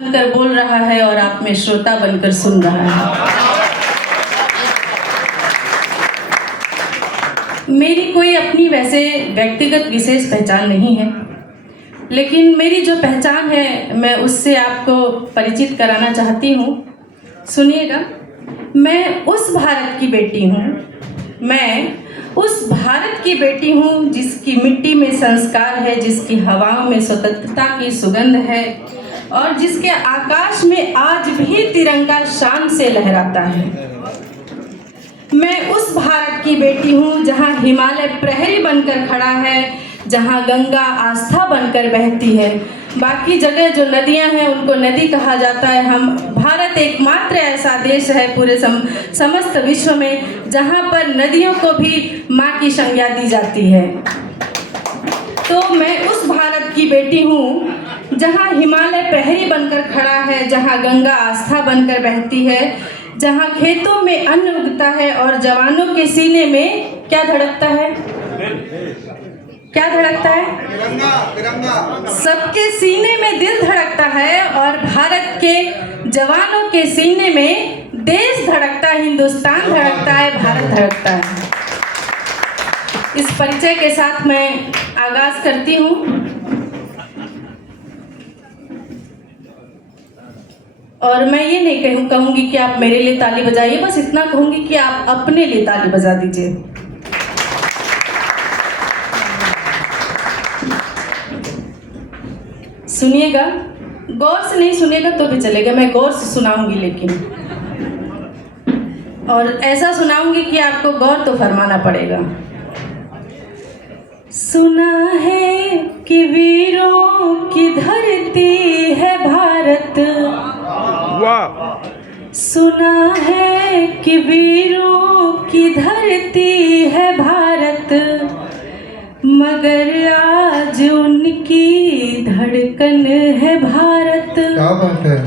बनकर बोल रहा है और आप में श्रोता बनकर सुन रहा है। मेरी कोई अपनी वैसे व्यक्तिगत विशेष पहचान नहीं है, लेकिन मेरी जो पहचान है मैं उससे आपको परिचित कराना चाहती हूँ। सुनिएगा, मैं उस भारत की बेटी हूँ, मैं उस भारत की बेटी हूँ जिसकी मिट्टी में संस्कार है, जिसकी हवाओं में स्वतंत्रता की सुगंध है और जिसके आकाश में आज भी तिरंगा शान से लहराता है। मैं उस भारत की बेटी हूँ जहाँ हिमालय प्रहरी बनकर खड़ा है, जहाँ गंगा आस्था बनकर बहती है। बाकी जगह जो नदियाँ हैं उनको नदी कहा जाता है। हम भारत एकमात्र ऐसा देश है पूरे समस्त विश्व में जहाँ पर नदियों को भी माँ की संज्ञा दी जाती है। तो मैं उस भारत की बेटी हूँ जहाँ हिमालय प्रहरी बनकर खड़ा है, जहाँ गंगा आस्था बनकर बहती है, जहाँ खेतों में अन्न उगता है और जवानों के सीने में क्या धड़कता है? क्या धड़कता है? तिरंगा। सबके सीने में दिल धड़कता है और भारत के जवानों के सीने में देश धड़कता है, हिंदुस्तान धड़कता है, भारत धड़कता है। इस परिचय के साथ मैं आगाज करती हूँ और मैं ये नहीं कहूँगी कि आप मेरे लिए ताली बजाइए, बस इतना कहूँगी कि आप अपने लिए ताली बजा दीजिए। सुनिएगा, गौर से नहीं सुनिएगा तो भी चलेगा, मैं गौर से सुनाऊंगी लेकिन, और ऐसा सुनाऊंगी कि आपको गौर तो फरमाना पड़ेगा। सुना है कि वीरों की धरती है भारत, सुना है कि वीरों की धरती है भारत, मगर आज उनकी धड़कन है भारत। क्या बात है।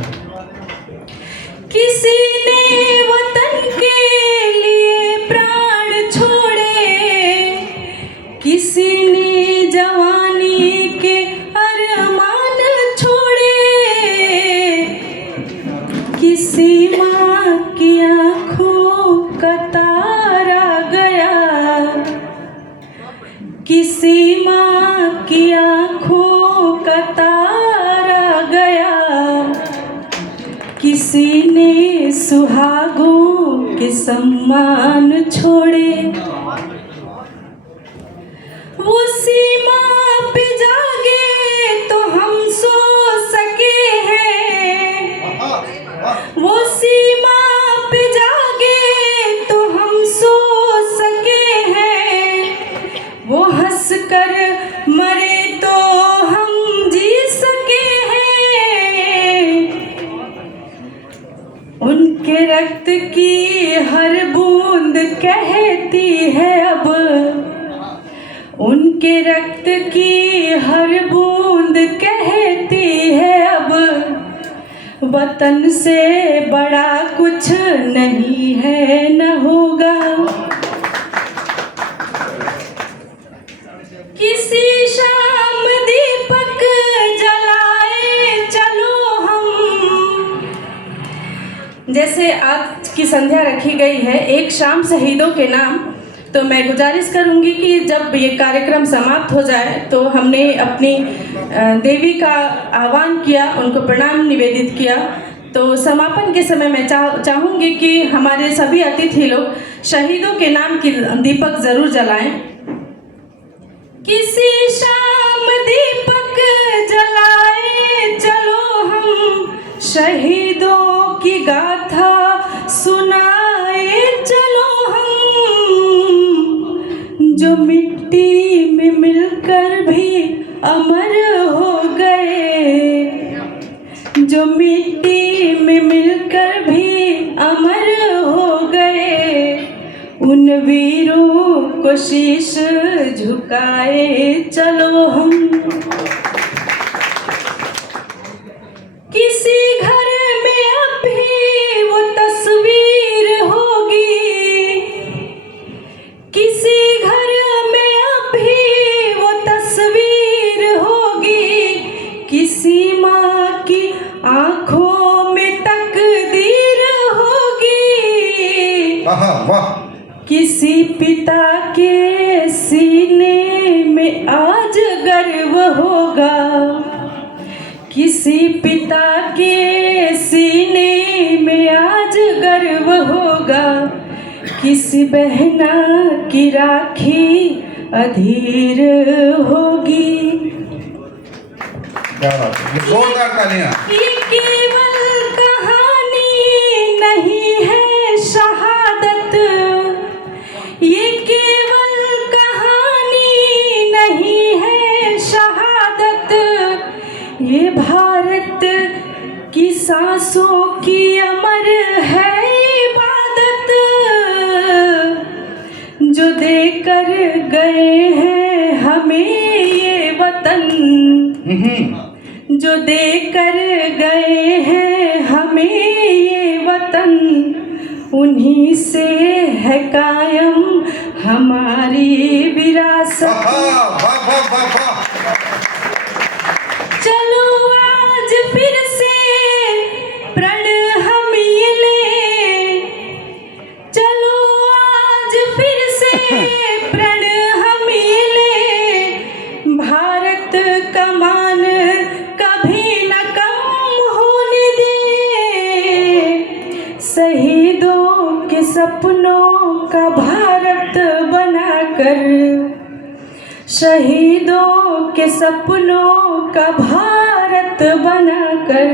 किसी ने वतन के लिए प्राण छोड़े, किसी ने जवानी के अरमान छोड़े, किसी माँ की आँखों का तारा गया, किसी माँ की आँखों का तारा गया, किसी ने सुहागों के सम्मान छोड़े। वो सीमा पे जागे तो हम सो सके हैं, वो सीमा पे जागे तो हम सो सके हैं, वो हंस कर मरे तो हम जी सके हैं। उनके रक्त की हर बूंद कहती है अब, उनके रक्त की हर बूंद कहती है अब, वतन से बड़ा कुछ नहीं है न होगा। किसी शाम दीपक जलाए चलो हम, जैसे आज की संध्या रखी गई है एक शाम शहीदों के नाम, तो मैं गुजारिश करूंगी कि जब ये कार्यक्रम समाप्त हो जाए तो हमने अपनी देवी का आह्वान किया, उनको प्रणाम निवेदित किया, तो समापन के समय मैं चाहूंगी कि हमारे सभी अतिथि लोग शहीदों के नाम की दीपक जरूर जलाएं। किसी शाम दीपक जलाए चलो हम, शहीदों की गाथा सुनाए चलो हम, जो मिट्टी में मिलकर भी अमर हो गए, जो मिट्टी में मिलकर भी अमर हो गए, उन वीरों को शीश झुकाए चलो हम। किसी घर में अब भी वो तस्वीर होगी, किसी घर में अब भी वो तस्वीर होगी, किसी माँ की आँख आँखों में तकदीर होगी, वाह, किसी पिता के सीने में आज गर्व होगा, किसी पिता के सीने में आज गर्व होगा, किसी बहना की राखी अधीर होगी। क्या बात है, जोरदार तालियां। ये केवल कहानी नहीं है शहादत, ये केवल कहानी नहीं है शहादत, ये भारत की सांसों की अमर है इबादत, जो देकर गए हैं हमें ये वतन, जो देकर गए हैं हमें ये वतन, उन्हीं से है कायम हमारी विरासत। वाह, वाह, वाह, वाह। चलो आज फिर से प्रण हम ये लें, चलो आज फिर से प्रण हम ये लें, भारत का मान कभी न कम होने दे, शहीदों के सपनों का भारत बनाकर, शहीदों के सपनों का भारत बनाकर,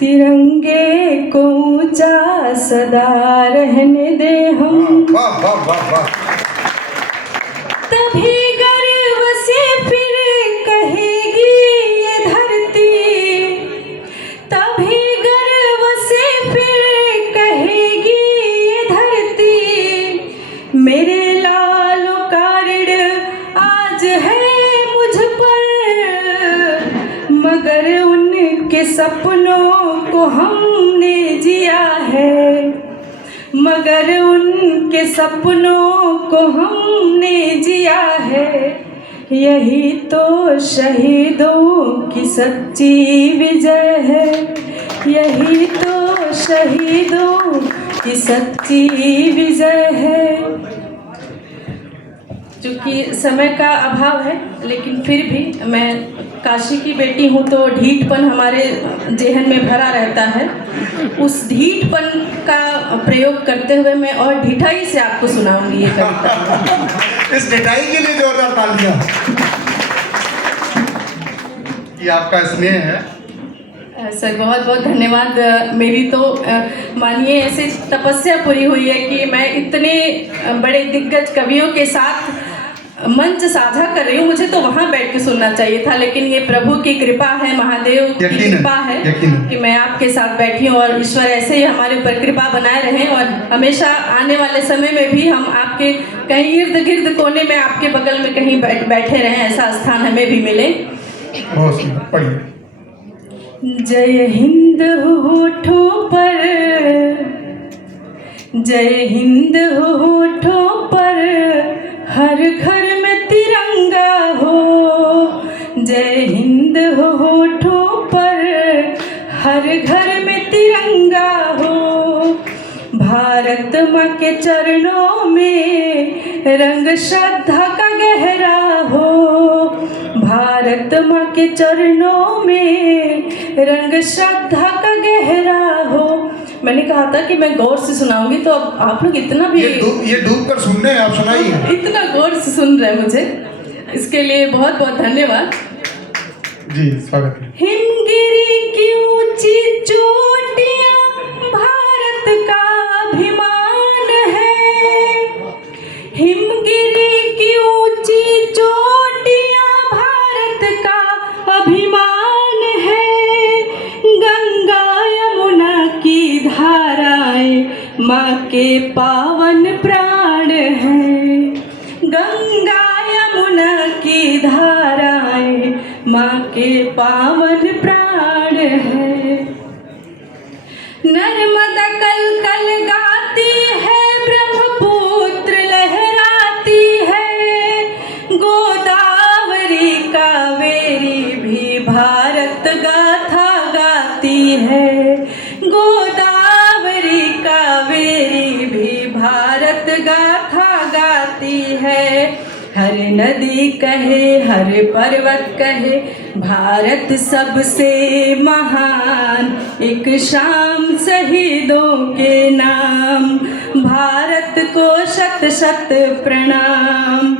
तिरंगे को ऊंचा सदा रहने दे हम। वाह, वाह, वाह, वाह। तभी गर्व से फिर कहेगी ये धरती, तभी गर्व से फिर कहेगी ये धरती, मेरे लालो का ऋण आज है मुझ पर, मगर उनके सपनों को हमने जिया है, मगर उनके सपनों को हमने जिया है, यही तो शहीदों की सच्ची विजय है, यही तो शहीदों की सच्ची विजय है। चूँकि समय का अभाव है, लेकिन फिर भी मैं काशी की बेटी हूँ तो ढीठपन हमारे जेहन में भरा रहता है, उस ढीठपन का प्रयोग करते हुए मैं और ढिठाई से आपको सुनाऊंगी ये कविता। इस ढिठाई के लिए जोरदार तालियां। ये आपका स्नेह है। सर बहुत बहुत धन्यवाद। मेरी तो मानिए ऐसे तपस्या पूरी हुई है कि मैं इतने बड़े दिग्गज कवियों के साथ मंच साझा कर रही हूँ। मुझे तो वहाँ बैठ के सुनना चाहिए था, लेकिन ये प्रभु की कृपा है, महादेव की कृपा है कि मैं आपके साथ बैठी हूँ, और ईश्वर ऐसे ही हमारे ऊपर कृपा बनाए रहें, और हमेशा आने वाले समय में भी हम आपके कहीं इर्द गिर्द कोने में आपके बगल में कहीं बैठे रहें, ऐसा स्थान हमें भी मिले। जय हिंद होठों पर, जय हिंद होठों पर, हर घर में तिरंगा हो, जय हिंद होठों पर, हर घर में तिरंगा हो, भारत माँ के चरणों में रंग श्रद्धा का गहरा हो, भारत माँ के चरणों में रंग श्रद्धा का गहरा हो। मैंने कहा था कि मैं गौर से सुनाऊंगी, तो अब आप लोग इतना भी ये डूब कर सुन रहे हैं, आप सुनाइए। इतना गौर से सुन रहे हैं मुझे, इसके लिए बहुत बहुत धन्यवाद जी। स्वागत है। हिमगिरी की ऊंची चोटियां भारत का अभिमान है, हिमगिरी की ऊंची चोटियां भारत का अभिमान है, गंगा यमुना की धाराएं माँ के पावन प्राण हैं, गंगा यमुना की धाराएं माँ के पावन प्राण है, नर्मदा कल कल गाती है, ब्रह्मपुत्र लहराती है, गोदावरी कावेरी भी भारत गाथा गाती है, है। गोदावरी कावेरी भी भारत गाथा गाती है। हर नदी कहे हर पर्वत कहे भारत सबसे महान। एक शाम शहीदों के नाम भारत को शत शत प्रणाम।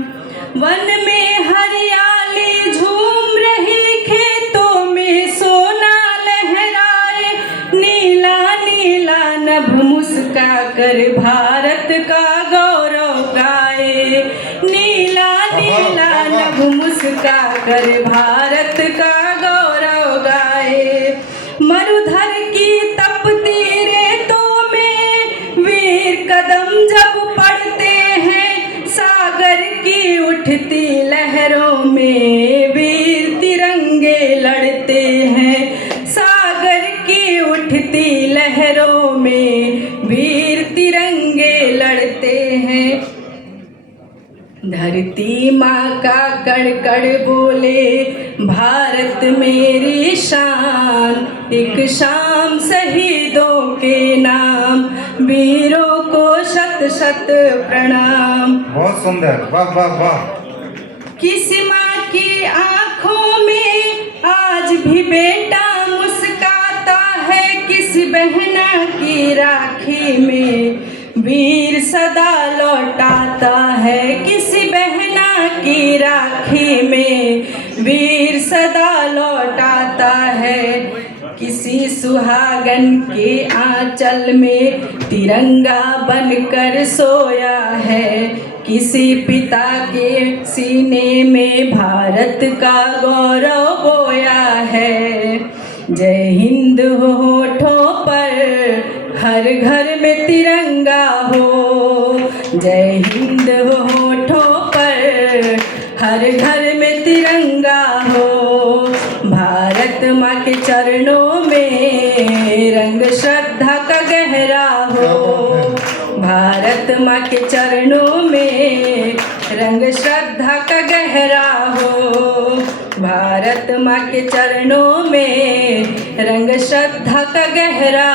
वन में हरियाली झूम रही खेतों में सोना लहराए। नीला नीला नभ मुस्का कर भारत का गौरव गाए। नीला नीला नभ मुस्का कर भारत का गौरव गाए। मरुधर की तपती रेतों में वीर कदम जब पड़ते हैं। सागर की उठती लहरों में वीर तिरंगे लड़ते हैं। सागर की उठती लहरों में वीर तिरंगे लड़ते हैं। धरती माँ का कड़ कड़ बोले भारत मेरी शान। एक शाम शहीदों के नाम वीरों को शत शत प्रणाम। बहुत सुंदर, वाह वाह वाह। किसी माँ की आंखों में आज भी बेटा मुस्काता है। किसी बहना की राखी में वीर सदा लौटाता है। किसी बहना की राखी में वीर सदा लौटाता है। किसी सुहागन के आंचल में तिरंगा बनकर सोया है। किसी पिता के सीने में भारत का गौरव बोया है। जय हिंद हो होठों पर हर घर में तिरंगा हो। जय हिंद हो होठों पर हर घर में तिरंगा हो। भारत माँ के चरणों में रंग श्रद्धा का गहरा हो। भारत माँ के चरणों में रंग श्रद्धा का गहरा हो। भारत माँ के चरणों में रंग श्रद्धा का गहरा